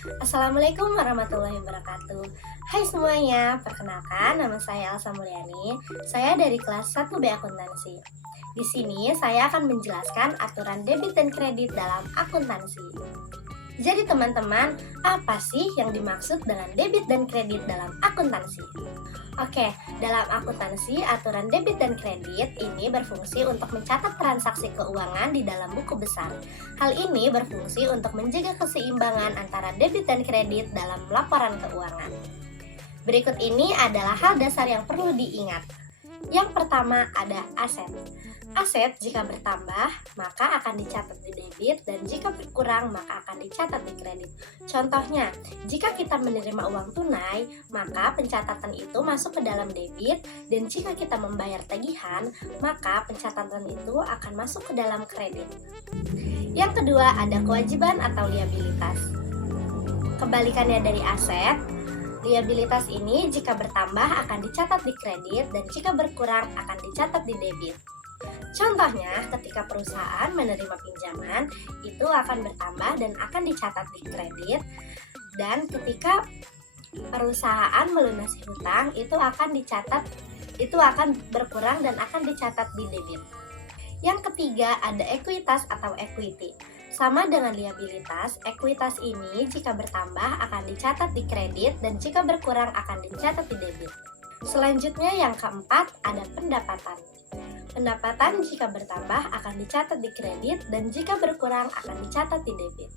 Assalamualaikum warahmatullahi wabarakatuh. Hai semuanya, perkenalkan nama saya Elsa Mulyani. Saya dari kelas 1B Akuntansi. Di sini saya akan menjelaskan aturan debit dan kredit dalam akuntansi. Jadi teman-teman, apa sih yang dimaksud dengan debit dan kredit dalam akuntansi? Oke, dalam akuntansi, aturan debit dan kredit ini berfungsi untuk mencatat transaksi keuangan di dalam buku besar. Hal ini berfungsi untuk menjaga keseimbangan antara debit dan kredit dalam laporan keuangan. Berikut ini adalah hal dasar yang perlu diingat. Yang pertama ada aset. Aset jika bertambah, maka akan dicatat di debit, dan jika berkurang, maka akan dicatat di kredit. Contohnya, jika kita menerima uang tunai, maka pencatatan itu masuk ke dalam debit, dan jika kita membayar tagihan, maka pencatatan itu akan masuk ke dalam kredit. Yang kedua ada kewajiban atau liabilitas. Kebalikannya dari aset, liabilitas ini jika bertambah akan dicatat di kredit, dan jika berkurang akan dicatat di debit. Contohnya, ketika perusahaan menerima pinjaman, itu akan bertambah dan akan dicatat di kredit, dan ketika perusahaan melunasi hutang, itu akan berkurang dan akan dicatat di debit. Yang ketiga ada ekuitas atau equity. Sama dengan liabilitas, ekuitas ini jika bertambah akan dicatat di kredit, dan jika berkurang akan dicatat di debit. Selanjutnya yang keempat ada pendapatan. Pendapatan jika bertambah akan dicatat di kredit, dan jika berkurang akan dicatat di debit.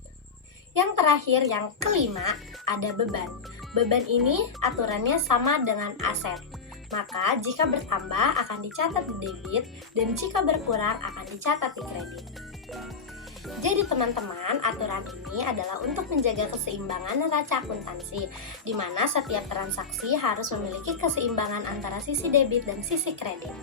Yang terakhir yang kelima ada beban. Beban ini aturannya sama dengan aset. Maka jika bertambah akan dicatat di debit, dan jika berkurang akan dicatat di kredit. Jadi teman-teman, aturan ini adalah untuk menjaga keseimbangan neraca akuntansi, di mana setiap transaksi harus memiliki keseimbangan antara sisi debit dan sisi kredit.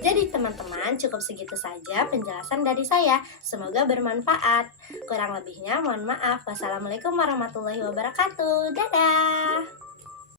Jadi teman-teman, cukup segitu saja penjelasan dari saya. Semoga bermanfaat. Kurang lebihnya mohon maaf. Wassalamualaikum warahmatullahi wabarakatuh. Dadah.